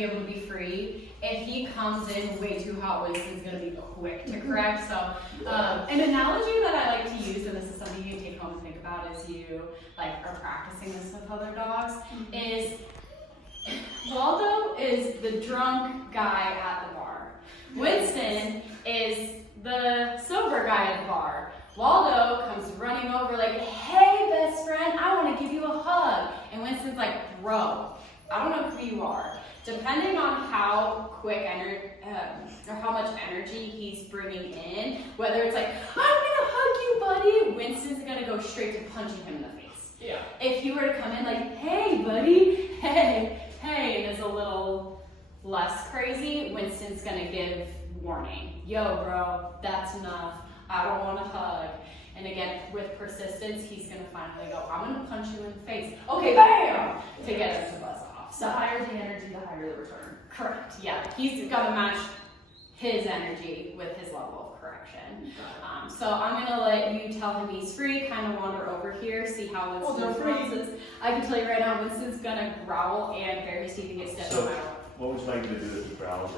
be able to be free. If he comes in way too hot, Winston's going to be quick to correct. So an analogy that I like to use, and this is something you can take home and think about as you like are practicing this with other dogs, is Waldo is the drunk guy at the bar. Winston is the sober guy at the bar. Waldo comes running over like, hey, best friend, I want to give you a hug. And Winston's like, bro, I don't know who you are. Depending on how quick or how much energy he's bringing in, whether it's like, I'm going to hug you, buddy, Winston's going to go straight to punching him in the face. Yeah. If you were to come in like, hey, buddy, hey, and is a little less crazy, Winston's going to give warning. Yo, bro, that's enough. I don't want to hug. And again, with persistence, he's going to finally go, I'm going to punch you in the face. Okay, bam! To get him to buzz off. So the higher the energy, the higher the return. Correct, yeah. He's got to match his energy with his level of correction. So I'm going to let you tell him he's free, kind of wander over here, see how Winston responds. I can tell you right now, Winston's going to growl and bare his teeth and get stepped out. What would you like to do with the growls?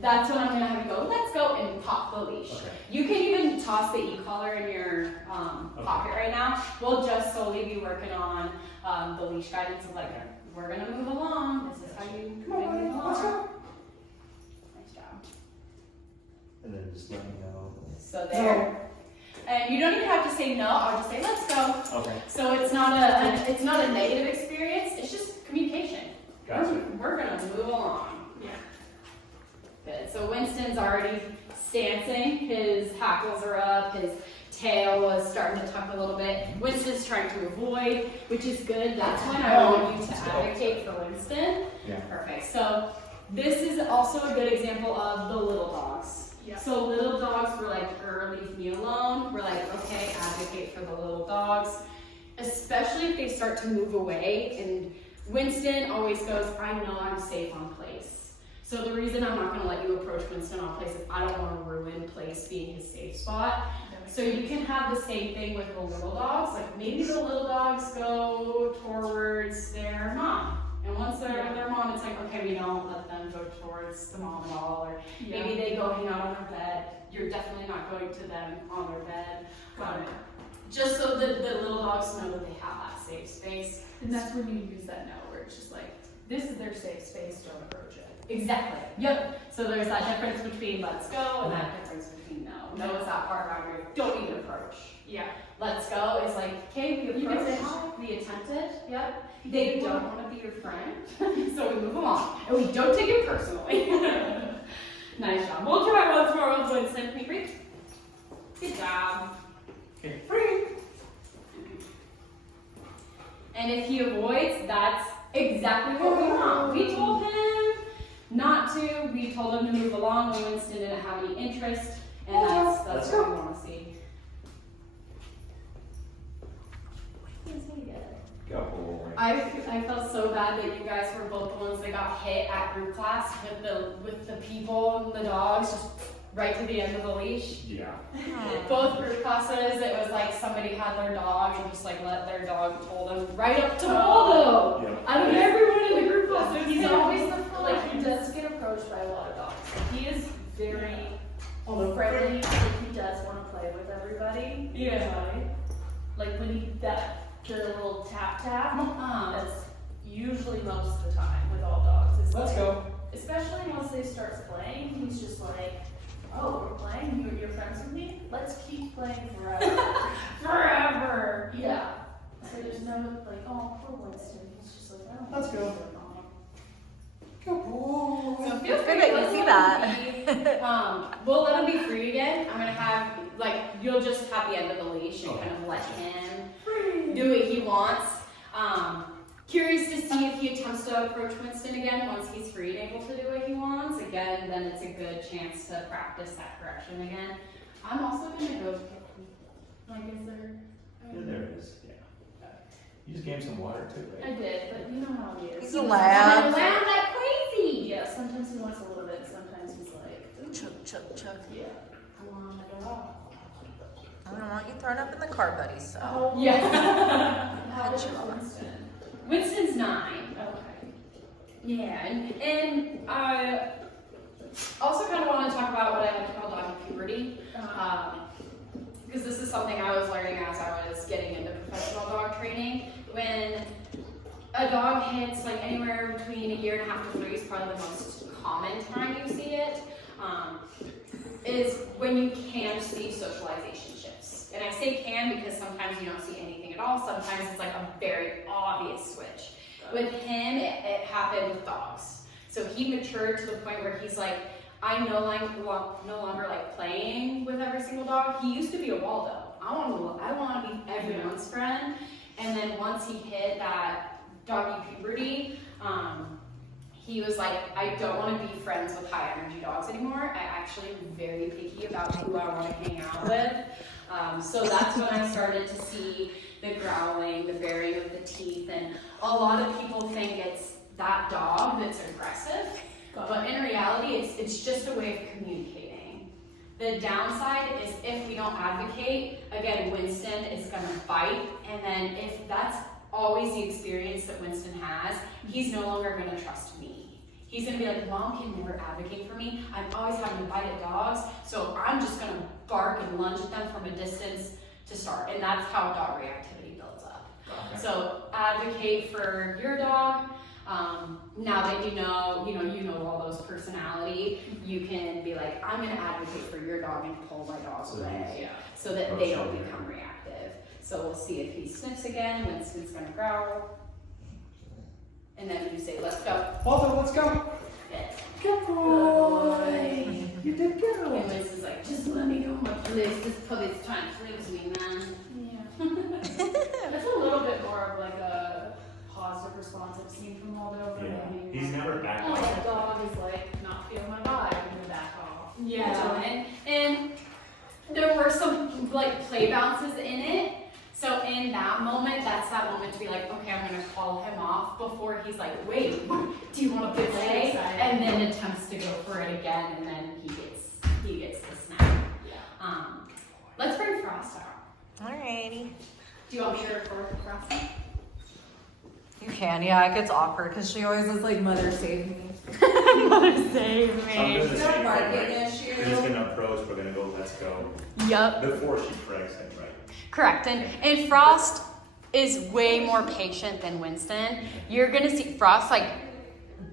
That's when I'm going to have you go, let's go, and pop the leash. Okay. You can even toss the e-collar in your pocket right now. We'll just solely be working on the leash guidance of like, we're going to move along. This is how you move along. Nice job. And then just let me know. So there. And you don't even have to say no, I'll just say, let's go. Okay. So it's not a negative experience, it's just communication. Gotcha. We're going to move along. Good. So Winston's already stancing, his hackles are up, his tail is starting to tuck a little bit. Winston's trying to avoid, which is good. That's when I want you to advocate for Winston. Yeah. Perfect. So this is also a good example of the little dogs. Yeah. So little dogs were like, leave me alone. We're like, okay, advocate for the little dogs, especially if they start to move away. And Winston always goes, I know I'm safe on place. So the reason I'm not going to let you approach Winston on place is I don't want to ruin place being his safe spot. So you can have the same thing with the little dogs. Like maybe the little dogs go towards their mom. And once they're with their mom, it's like, okay, we don't let them go towards the mom at all. Or maybe they go hang out on their bed. You're definitely not going to them on their bed. Just so that the little dogs know that they have that safe space. And that's when you use that no, where it's just like, this is their safe space, don't approach it. Exactly. Yep. So there's that difference between let's go and that difference between no. No is that part where you don't even approach. Yeah. Let's go is like, okay, we approach. You can say hi. We attempted. Yep. They don't want to be your friend, so we move along and we don't take it personally. Nice job. We'll try once more with Winston. Can you breathe? Good job. Okay. Free. And if he avoids, that's exactly what we want. We told him not to. We told him to move along when Winston didn't have any interest, and that's what we want to see. Go. I felt so bad that you guys were both the ones that got hit at group class with the people and the dogs just right to the end of the leash. Yeah. Both group classes, it was like somebody had their dog and just like let their dog pull them right up to Waldo. Yeah. Out of everyone in the group class, He's always the like he does get approached by a lot of dogs. He is very friendly. He does want to play with everybody. Yeah. Like when he the little tap, that's usually most of the time with all dogs. It's Let's like, go. Especially once they start playing, he's just like, oh, we're playing? You're friends with me? Let's keep playing forever. Forever! Yeah. So there's no, like, oh, poor Winston. He's just like, oh, Let's go. So feel It's free good that to you let see him that. be, we'll let him be free again. I'm gonna have you'll just have the end of the leash and kind of let him do what he wants. Curious to see if he attempts to approach Winston again once he's free and able to do what he wants. Again, then it's a good chance to practice that correction again. I'm also gonna go. Is there? Yeah, there it is. Yeah. You just gave him some water too, I right? did, but you know how he is. He's a lab. Lamb like crazy. Yeah, sometimes he wants a little bit, sometimes he's like, Chuck. yeah. I want it all. I don't want you thrown up in the car, buddy, so. Oh, Yeah. How old is Winston? Winston's 9. Okay. Yeah, and I also kind of want to talk about what I like to call dog puberty, because this is something I was learning as I was getting into professional dog training. When a dog hits like anywhere between 1.5 years to 3 is probably the most common time you see it, is when you can see socialization shifts. And I say can because sometimes you don't see anything at all, sometimes it's like a very obvious switch. With him, it happened with dogs. So he matured to the point where he's like, I no longer like playing with every single dog. He used to be a Waldo. I want to be everyone's friend. And then once he hit that doggy puberty, he was like, I don't want to be friends with high energy dogs anymore. I actually am very picky about who I want to hang out with. So that's when I started to see the growling, the baring of the teeth, and a lot of people think it's that dog that's aggressive, but in reality, it's just a way of communicating. The downside is if we don't advocate, again, Winston is gonna bite, and then if that's always the experience that Winston has, he's no longer gonna trust me. He's gonna be like, Mom can never advocate for me. I'm always having to bite at dogs, so I'm just gonna bark and lunge at them from a distance to start, and that's how dog reactivity builds up. Okay. So advocate for your dog. Now that you know Waldo's personality, you can be like, I'm gonna advocate for your dog and pull my dog away, so that they don't become reactive. So we'll see if he sniffs again. Winston's gonna growl, and then you say, let's go. Waldo, let's go. Good boy. You did good. And Winston's like, just let me go my place. This puppy's trying to play with me, man. Yeah. That's a little bit more of like a positive response I've seen from Waldo. Yeah. He's never backed Oh, off. the dog is like not feeling my vibe and we back off. Yeah, and there were some like play bounces in it. So in that moment, that's that moment to be like, okay, I'm gonna call him off before he's like, wait, do you want to play? And then attempts to go for it again, and then he gets the snap. Yeah. Let's bring Frost out. Alrighty. Do you want me to record Frost? You can, yeah, it gets awkward because she always is like, Mother save me. Mother save I'm me. doing the same thing, barking right? issue. We're just gonna approach, we're gonna go, let's go. Yup. Before she frags him, right? Correct, and Frost is way more patient than Winston. You're gonna see Frost like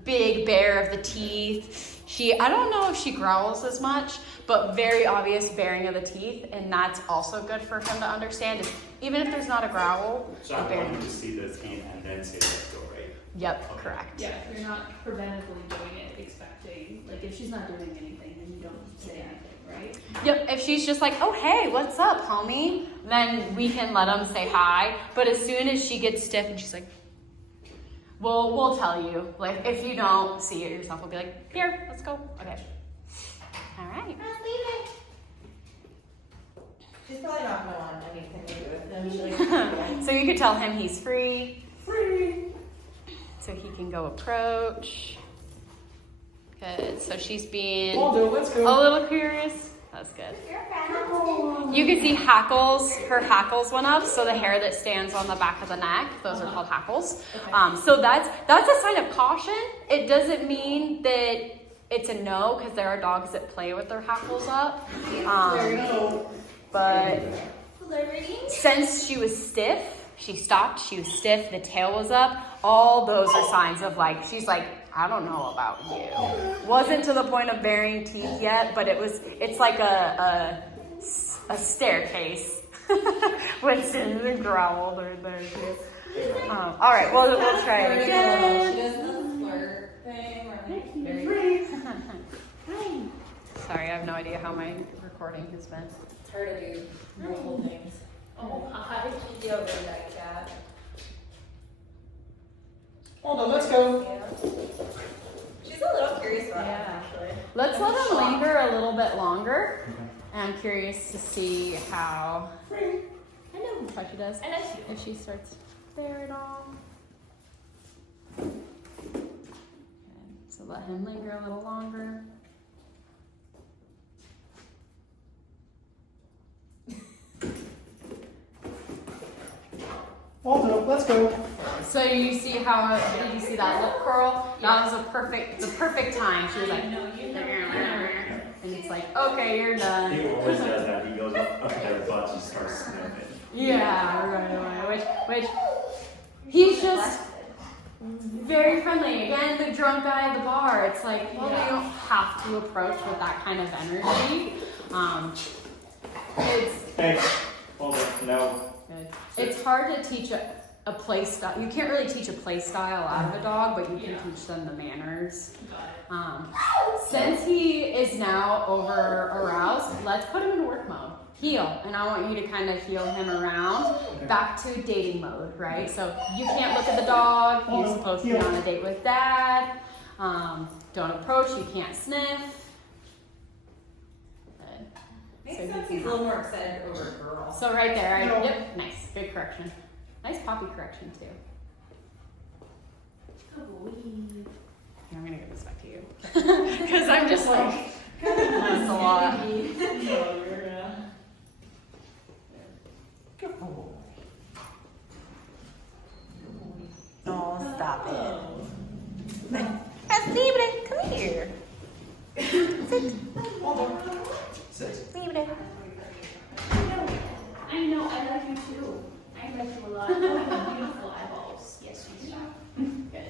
big bare of the teeth. I don't know if she growls as much, but very obvious baring of the teeth, and that's also good for him to understand. Is even if there's not a growl, So a I'm baring. going to see the teeth and then say let's go, right? Yep, Okay. correct. Yeah, you're not preventively doing it, expecting, like if she's not doing anything, then you don't say anything, right? Yep, if she's just like, oh hey, what's up, homie? Then we can let him say hi. But as soon as she gets stiff and she's like, we'll tell you. Like if you don't see it yourself, we'll be like, here, let's go. Okay. All right. She's probably not gonna want anything to do with him. She's like, So you could tell him he's free. Free. So he can go approach. Good. So she's being Waldo, let's a go. little curious. That's good. You can see hackles. Her hackles went up, so the hair that stands on the back of the neck, those are called hackles. So that's a sign of caution. It doesn't mean that it's a no, because there are dogs that play with their hackles up. But since she was stiff, she stopped. She was stiff. The tail was up. All those are signs of like she's like, I don't know about you. Wasn't to the point of baring teeth yet, but it's like a staircase. Winston growled right there too. All right, well we'll try it again. She does the flirt thing. Sorry, I have no idea how my recording has been. It's hard to do multiple things. Oh, hi. She's over that cat. Waldo, let's go. Yeah. She's a little curious about Yeah. him, actually. Let's let him Shocked. linger a little bit longer. And I'm curious to see how she does. And I see. If she starts there at all. Okay, so let him linger a little longer. Waldo, let's go. So you see how, did you see that lip curl? That was the perfect time. She was like, No, you know. and it's like, okay, you're done. He always does that. He goes up to their butts and starts sniffing. Yeah, right away. Which he's just very friendly. Again, the drunk guy at the bar. It's like, well, you don't have to approach with that kind of energy. Hey, hold it. No. It's hard to teach a play style. You can't really teach a play style out of a dog, but you can teach them the manners. Since he is now over aroused, let's put him in work mode. Heel, and I want you to kind of heel him around back to dating mode, right? So you can't look at the dog. You're supposed to be on a date with dad. Don't approach. You can't sniff. Makes sense. He's a little more excited over a girl. So right there, yep, nice, good correction. Nice poppy correction too. I'm gonna give this back to you because I'm just like that's a lot. Oh, stop it. Libre, come here. Sit. Libre. I know, I like you too. I like you a lot. You have beautiful eyeballs. Yes, you do. Good.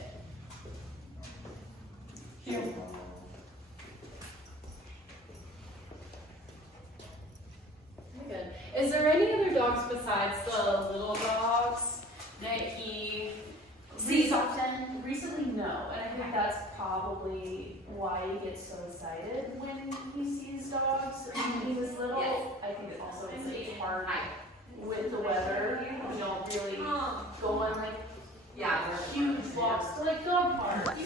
Good. Is there any other dogs besides the little dogs that he sees often? Recently, no. And I think that's probably why he gets so excited when he sees dogs. When he was little, I think it also is like hard with the weather. We don't really go on like huge walks to like dog parks.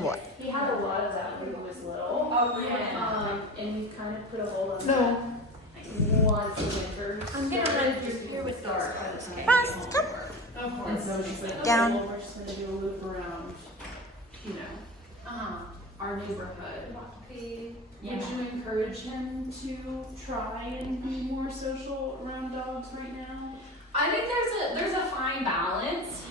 What? He had a lot of that when he was little. Oh, yeah. And we kind of put a hold on that. Once a winter. I'm gonna run through here with start. Fast, come. Of course. And so she's like, Down. okay, well, we're just gonna do a loop around, you know, our neighborhood. Yeah. Would you encourage him to try and be more social around dogs right now? I think there's a fine balance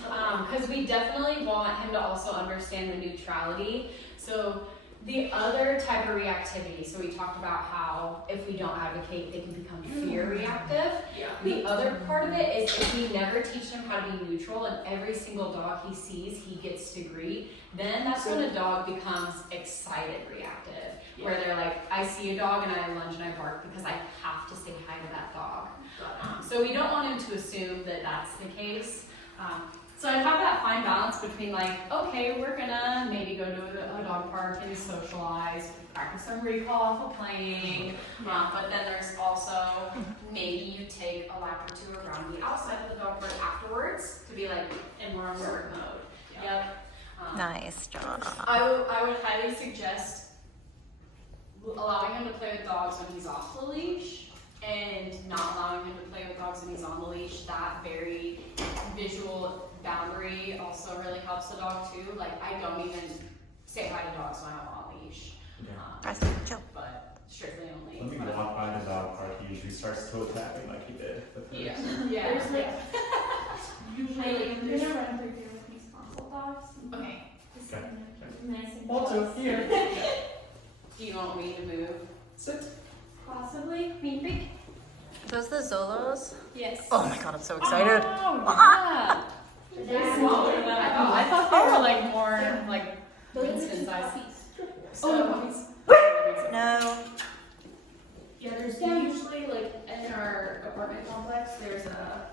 because we definitely want him to also understand the neutrality. So the other type of reactivity, so we talked about how if we don't advocate, they can become fear reactive. Yeah. The other part of it is if we never teach him how to be neutral and every single dog he sees, he gets to greet, then that's when a dog becomes excited reactive, where they're like, I see a dog and I lunge and I bark because I have to say hi to that dog. So we don't want him to assume that that's the case. So I have that fine balance between like, okay, we're gonna maybe go to a dog park and socialize, practice some recall off of playing, but then there's also maybe you take a lap or two around the outside of the dog park afterwards to be like, and we're on work mode. Yep. Nice job. I would highly suggest allowing him to play with dogs when he's off the leash and not allowing him to play with dogs when he's on the leash. That very visual boundary also really helps the dog too. Like I don't even say hi to dogs when I'm on leash, but strictly on leash. Let me walk by the dog park. He usually starts toe tapping like he did. Yeah. There's like, usually like, you're gonna run through here with these console dogs. Okay. Just Okay. nice and Also, here. Do you want me to move? Sit. possibly. Maybe. Those the Zolos? Yes. Oh my god, I'm so excited. Oh, yeah. They're smaller than I thought. I thought they were like more like Winston size. Oh, No. yeah, there's usually like in our apartment complex, there's a